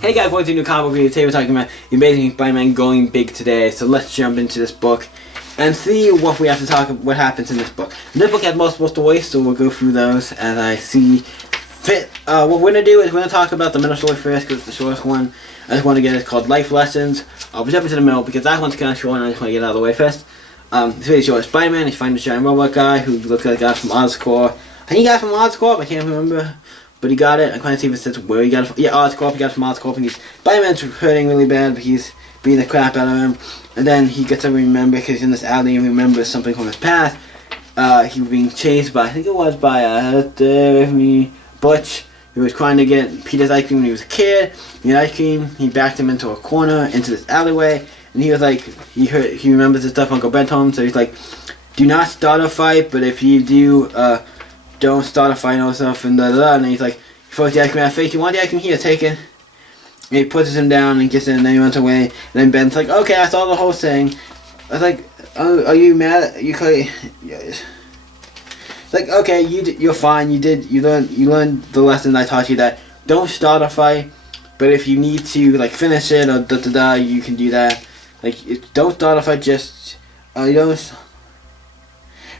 Hey guys, welcome to a new comic book video. Today we're talking about the Amazing Spider-Man going big today. So let's jump into this book and see what we have to talk about, what happens in this book. This book has multiple stories, so we'll go through those as I see fit. What we're going to do is we're going to talk about the middle story first because it's the shortest one. I just want to get it called Life Lessons. We'll jump into the middle because that one's kind of short and I just want to get it out of the way first. It's really short. Spider-Man, he's finding a giant robot guy who looks like a guy from Oscorp. I think he got it from Oscorp, I can't remember. But he got it. I can't see if it says where he got it from. Yeah, Oscorp. He got it from Oscorp. And Spider-Man's hurting really bad, but he's beating the crap out of him. And then he gets to remember, because he's in this alley and remembers something from his past. He was being chased by, I think it was by Butch, who was trying to get Peter's ice cream when he was a kid. He had ice cream. He backed him into a corner, into this alleyway. And he was like, he remembers the stuff Uncle Ben told him. So he's like, do not start a fight, but if you do, don't start a fight and all stuff and and he's like, he throws the ice cream at his face, you want the ice cream? Here, take it. And he puts him down and gets it and then he runs away. And then Ben's like, okay, I saw the whole thing. I was like, oh, are you mad? You could, yeah. It's like, okay, you're fine, you learned the lesson I taught you, that don't start a fight, but if you need to like finish it or you can do that. Like, don't start a fight, just, you don't.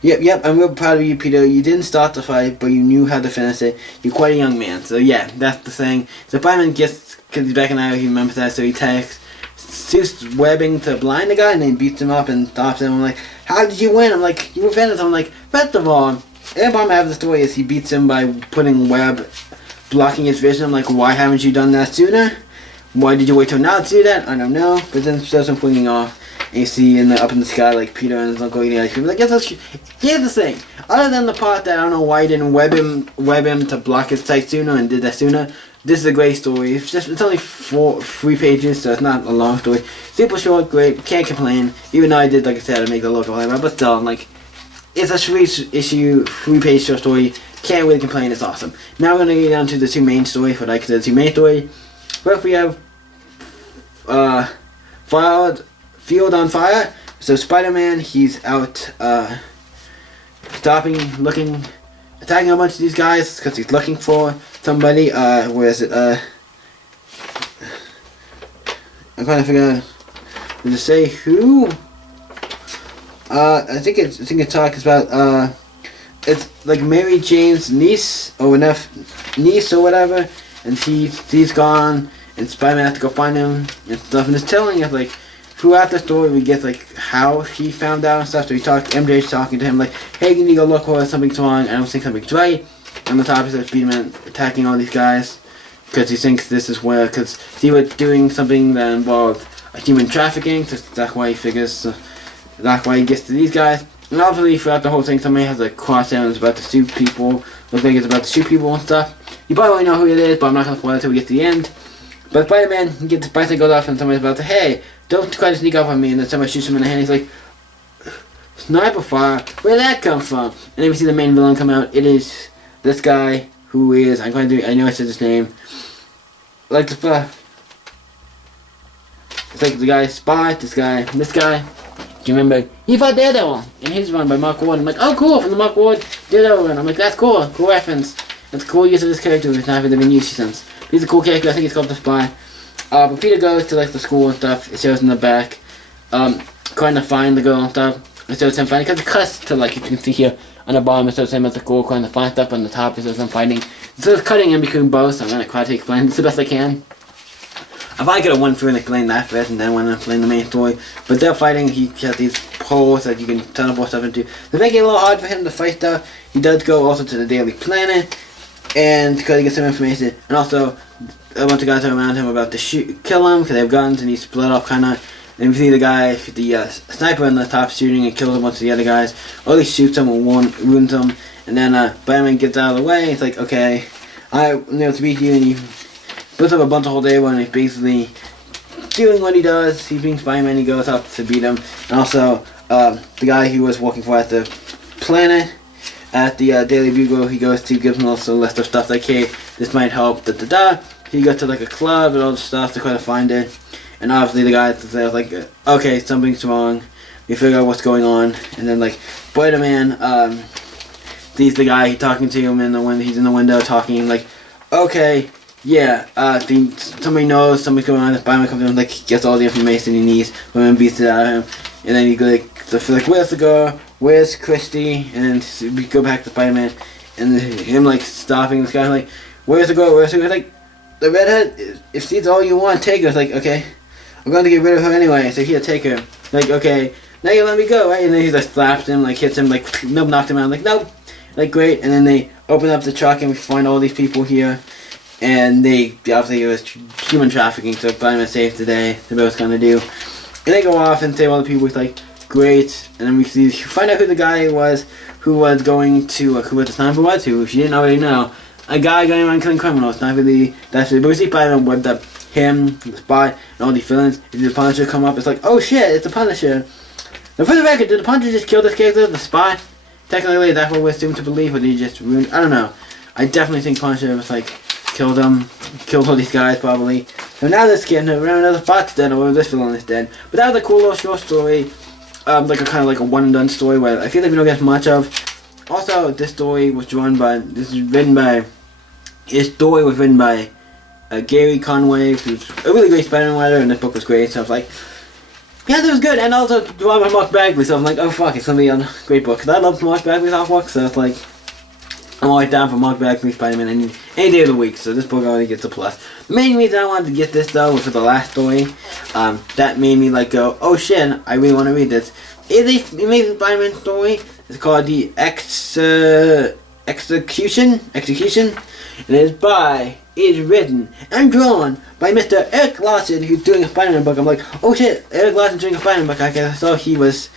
Yep, I'm real proud of you, Peter. You didn't start the fight, but you knew how to finish it. You're quite a young man. So yeah, that's the thing. So Spider-Man gets, because he's back in Iowa, he remembers that, so he shoots webbing to blind the guy, and then beats him up and stops him. I'm like, how did you win? I'm like, you were finished. I'm like, first of all, every part of the story is he beats him by putting web, blocking his vision. I'm like, why haven't you done that sooner? Why did you wait till now to do that? I don't know. But then shows him flinging off. And you see up in the sky, like, Peter and his uncle eating ice cream. Like, here's the thing. Other than the part that I don't know why he didn't web him to block his sight sooner and did that sooner, this is a great story. It's only 3 pages, so it's not a long story. Super short, great, can't complain. Even though I did, like I said, to make it look whatever, but still, like, it's a 3-issue, 3-page short story. Can't really complain, it's awesome. Now we're going to get down to the 2 main stories, what I consider the 2 main story. First we have, Field on Fire. So Spider-Man, he's out attacking a bunch of these guys because he's looking for somebody. Where is it? I'm trying to figure out. Did it say who? I think it talks about it's like Mary Jane's niece or whatever, and he's gone, and Spider-Man has to go find him and stuff, and it's telling us like. Throughout the story, we get like how he found out and stuff. So MJ's talking to him like, "Hey, you need to go look for something's wrong. I don't think something's right." On the top, it says Spider-Man attacking all these guys because he thinks this is where, because he was doing something that involved human trafficking. So that's why he figures. That's why he gets to these guys. And obviously, throughout the whole thing, somebody has a crosshair and is about to shoot people. Looks like it's about to shoot people and stuff. You probably already know who it is, but I'm not gonna spoil it until we get to the end. But Spider-Man, he gets the bicycle off and somebody's about to, hey, don't try to sneak up on me, and then somebody shoots him in the hand. He's like, sniper fire? Where'd that come from? And then we see the main villain come out. It is this guy who is, I know I said his name. Like it's like the guy Spy, this guy. Do you remember? He fought Daredevil in his run by Mark Ward. I'm like, oh cool, from the Mark Ward Daredevil run. I'm like, that's cool reference. That's a cool use of this character, which not been used since. He's a cool character, I think he's called the Spy. But Peter goes to like the school and stuff. It shows in the back, trying to find the girl and stuff. It shows him finding, because it cuts to like, you can see here on the bottom, it shows him at the school trying to find stuff. On the top, it shows him fighting. So it's cutting in between both. So I'm gonna try to explain this the best I can. If I could have went through and explained that first and then went and explained the main story, but they're fighting. He has these poles that you can teleport stuff into. They make it a little hard for him to fight stuff. He does go also to the Daily Planet, and because he gets some information, and also a bunch of guys are around him about to kill him because they have guns, and he's split off kind of. And we see the guy, the sniper on the top shooting and kills a bunch of the other guys, or at least shoots them or wounds them. And then Spider-Man gets out of the way. He's like, okay, I'm able to beat you, and he puts up a bunch of whole day when he's basically doing what he does. He's being Spider-Man. He goes up to beat him, and also the guy he was working for at the planet. At the Daily Bugle, he goes to give him also a list of stuff like, hey, this might help, He goes to like a club and all this stuff to try to find it. And obviously the guy says like, okay, something's wrong. We figure out what's going on. And then like, Spider-Man sees the guy talking to him when he's in the window talking like, okay, yeah, somebody knows somebody's going on. Spider-Man comes in, like, gets all the information he needs from him, beats it out of him, and then he go like, where's the girl? Where's Christy? And then we go back to Spider-Man, and him like stopping this guy, like, where's the girl? Where's the girl? Like, the redhead. If she's all you want, take her. It's like, okay, I'm going to get rid of her anyway. So here, take her. Like, okay, now you let me go, right? And then he just slaps him, like hits him, like nope, knocked him out. Like, nope. Like, great. And then they open up the truck and we find all these people here. And they obviously it was human trafficking, so Spider-Man saves the day. They both kind of do. And they go off and save all the people. With like, great. And then we find out who the guy was who was going to who the sniper was. Who, if you didn't already know, a guy going around killing criminals. Not really. That's really. But we see Spider-Man with him, the Spy, and all these villains. Did the Punisher come up? It's like, oh shit, it's the Punisher. Now for the record, did the Punisher just kill this character, the Spy? Technically, that's what we're assumed to believe, or did he just ruin? I don't know. I definitely think Punisher was like killed all these guys probably. So now this kid, another Spot's dead, or this villain is dead. But that was a cool little short story, like a kind of like a one and done story where I feel like we don't get much of. Also, this story was written by Gary Conway, who's a really great Spider-Man writer, and this book was great. So I was like, yeah, that was good. And also drawn by Mark Bagley, so I'm like, oh fuck, it's gonna be a great book. Cause I love Mark Bagley's artwork, so it's like, I'm always down for Mark Bagley Spider-Man any day of the week. So this book already gets a plus. The main reason I wanted to get this though was for the last story. That made me like go, oh shit, I really want to read this. It's a amazing Spider-Man story. It's called the Execution. It is written and drawn by Mr. Erik Larsen, who's doing a Spider-Man book. I'm like, oh shit, Erik Larsen's doing a Spider-Man book. I saw he was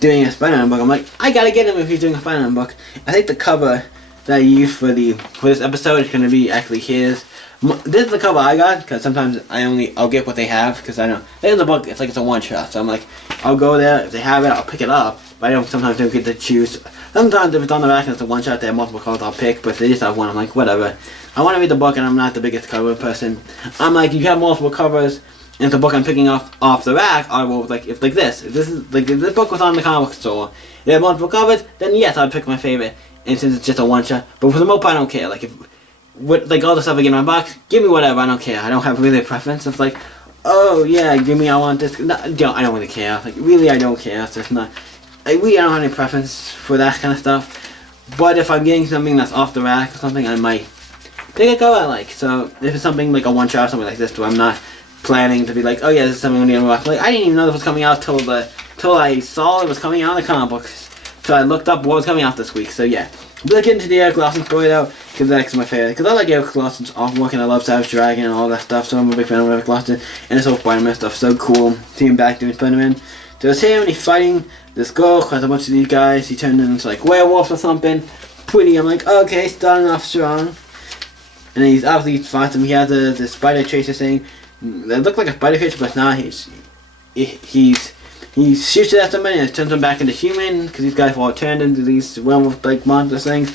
doing a Spider-Man book. I'm like, I gotta get him if he's doing a Spider-Man book. I think the cover that I used for this episode is gonna be actually his. This is the cover I got, because sometimes I'll get what they have, because I know there's a book, it's like it's a one shot, so I'm like, I'll go there, if they have it, I'll pick it up, but sometimes don't get to choose. Sometimes if it's on the rack and it's a one shot, they have multiple colors, I'll pick, but if they just have one, I'm like, whatever. I want to read the book, and I'm not the biggest cover person. I'm like, you have multiple covers, and if the book I'm picking off the rack, I will, like, if this book was on the comic store, if they have multiple covers, then yes, I'd pick my favorite, and since it's just a one shot, but for the most part, I don't care, like, like all the stuff I get in my box, give me whatever, I don't care. I don't have really a preference. It's like, oh yeah, give me, I want this. No, I don't really care. Like, really, I don't care. It's just not. I don't have any preference for that kind of stuff. But if I'm getting something that's off the rack or something, I might take a go at like. So if it's something like a one shot or something like this, where I'm not planning to be like, oh yeah, this is something I'm gonna get. Like, I didn't even know this was coming out till I saw it was coming out in the comic books. So I looked up what was coming out this week. So yeah. We'll get into the Erik Larsen story though, because that's my favorite. Because I like Erik Larsen's artwork and I love Savage Dragon and all that stuff, so I'm a big fan of Erik Larsen. And this whole Spider-Man stuff, so cool. See him back doing Spider-Man. So it's him and he's fighting this girl, has a bunch of these guys. He turned into like werewolf or something. Pretty, I'm like, okay, starting off strong. And then he's obviously fights him. He has the spider tracer thing. That looked like a spider fish, but now he shoots it at somebody and it turns him back into human, because these guys were all turned into these werewolf like monster things.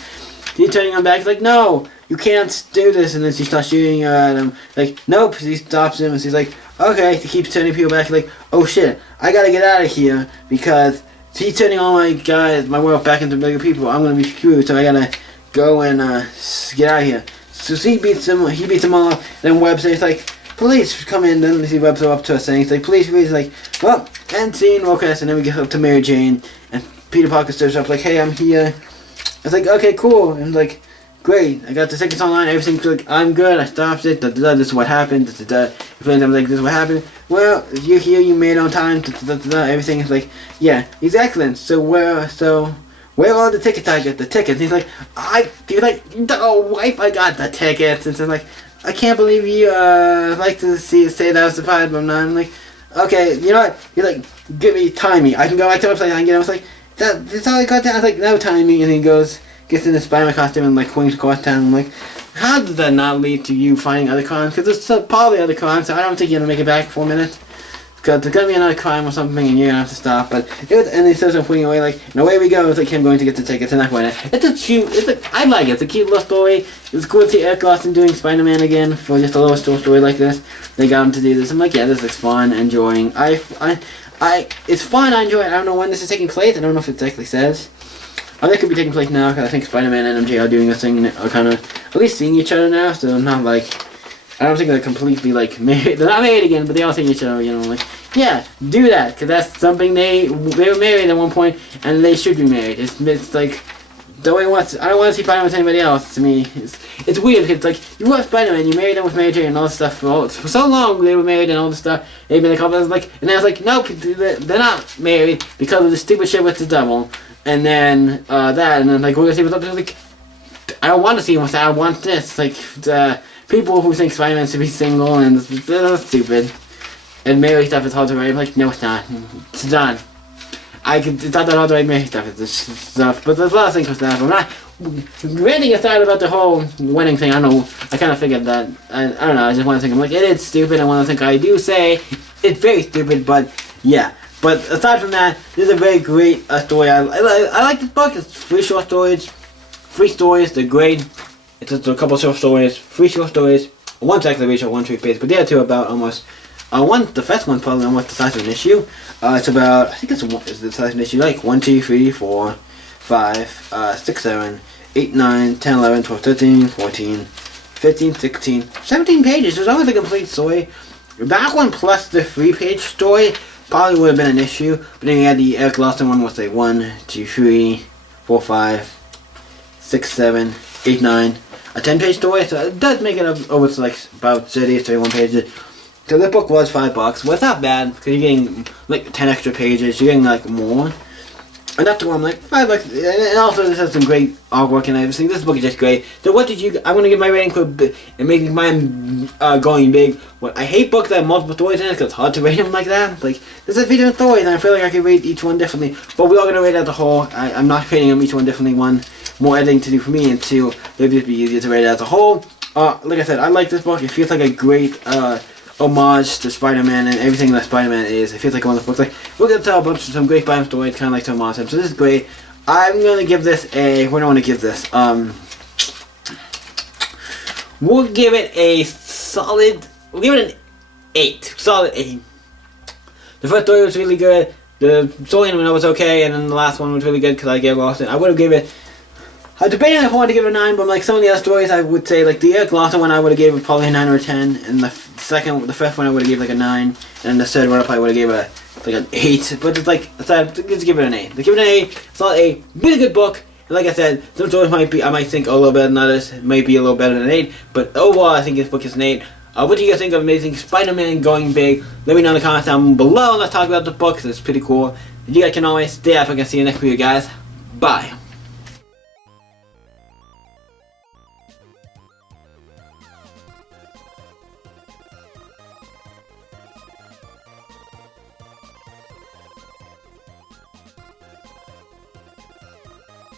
He's turning him back, he's like, no, you can't do this, and then she starts shooting at him, like, nope, he stops him, and she's like, okay, he keeps turning people back, like, oh shit, I gotta get out of here, because he's turning all my guys, my werewolf back into bigger people, I'm gonna be screwed, so I gotta go and get out of here. So he beats him all, and then Webb says like, police come in, then he webs up to us saying, he's like, police, he's like, well, end scene, Rocas, and then we get up to Mary Jane, and Peter Parker starts up like, hey, I'm here. It's like, okay, cool, and like, great, I got the tickets online, everything's like, I'm good, I stopped it, this is what happened, I'm like, this is what happened, well, you're here, you made it on time, everything is like, yeah, he's excellent, so where are the tickets I get, the tickets, and he's like, no, wife, I got the tickets, and so like, I can't believe you like to say that I was surprised, but I'm not. I'm like, okay, you know what? You're like, give me timing. I can go back to the website. I can get. I was like, that's all I got. I was like, no timing. And he gets in the Spider-Man costume and like swings across town. I'm like, how did that not lead to you finding other crimes? Because there's probably other crimes. So I don't think you're gonna make it back for 4 minutes. Because there's gonna be another crime or something, and you're gonna have to stop. But and he says I'm putting away like, and away we go. It's like him going to get the tickets, and that's when I like it. It's a cute little story. It's cool to see Erik Larsen doing Spider-Man again for just a little story like this. They got him to do this. I'm like, yeah, this is fun, enjoying. It's fun. I enjoy it. I don't know when this is taking place. I don't know if it exactly says. I think it could be taking place now because I think Spider-Man and MJ are doing this thing, are kind of at least seeing each other now. So not like I don't think they're completely like married. They're not married again, but they all see each other. You know, like yeah, do that because that's something they were married at one point and they should be married. It's like. I don't want to see Spider-Man with anybody else. To me, it's weird because it's like you watch Spider-Man, you married him with Mary Jane and all this stuff for so long. They were married and all this stuff. They've been a couple. Like, and then I was like, nope, they're not married because of the stupid shit with the devil. And then that, and then like we're gonna see what's up. Like, I don't want to see him with that. I want this. Like people who think Spider-Man should be single and they're stupid. And Mary stuff is hard to write. I'm like, no, it's not. It's done. It's not that hard to write Mary stuff, it's just stuff, but there's a lot of things with that. I'm not ranting aside about the whole winning thing. I don't know, I kind of figured that. I don't know, I just want to think, I'm like, it is stupid. I want to think I do say it's very stupid, but yeah. But aside from that, this is a very great story. I like this book. It's 3 short stories. 3 stories, they're great. It's just a couple short stories, 3 short stories. One's actually very short, 1 3 pages, but the other 2 are about almost. The first one's probably almost the size of an issue. It's about, I think it's the size of an issue, like 1, 2, 3, 4, 5, 6, 7, 8, 9, 10, 11, 12, 13, 14, 15, 16, 17 pages. There's always a complete story. That one plus the 3-page story probably would have been an issue. But then you had the Erik Larsen one with like 1, 2, 3, 4, 5, 6, 7, 8, 9, a 10-page story. So it does make it over to like about 30 or 31 pages. So the book was $5, well it's not bad because you're getting like 10 extra pages, you're getting like more. And that's why I'm like $5, and also this has some great artwork and everything. This book is just great. So what did you? I'm gonna give my rating for and making mine going big. Well, I hate books that have multiple stories in it because it's hard to rate them like that. Like this is 3 different stories, and I feel like I could rate each one differently. But we're all gonna rate it as a whole. I'm not rating them each one differently. 1, more editing to do for me, and 2, it'll just be easier to rate it as a whole. Like I said, I like this book. It feels like a great homage to Spider-Man and everything that Spider-Man is. It feels like one of the books. Like we're gonna tell a bunch of some great Spider-Man stories, kind of like to homage him. So this is great. I'm gonna give this a. What do I want to give this? We'll give it a solid. We'll give it an 8. Solid 8. The first story was really good. The story was okay, and then the last one was really good because I get lost in. I would have given it. I debated if I wanted to give it a 9, but like some of the other stories, I would say like the Erik Larsen one, I would have gave it probably a 9 or a 10, and the first one I would have gave like a 9, and the third one I probably would have gave it like an 8. But it's like let's give it an 8. Let's give it an 8. It's not a really good book. And like I said, some stories I might think a little better than others. It might be a little better than an 8, but overall I think this book is an 8. What do you guys think of Amazing Spider-Man Going Big? Let me know in the comments down below, and let's talk about the book because it's pretty cool. You guys can always stay up. I can see you next video, guys. Bye.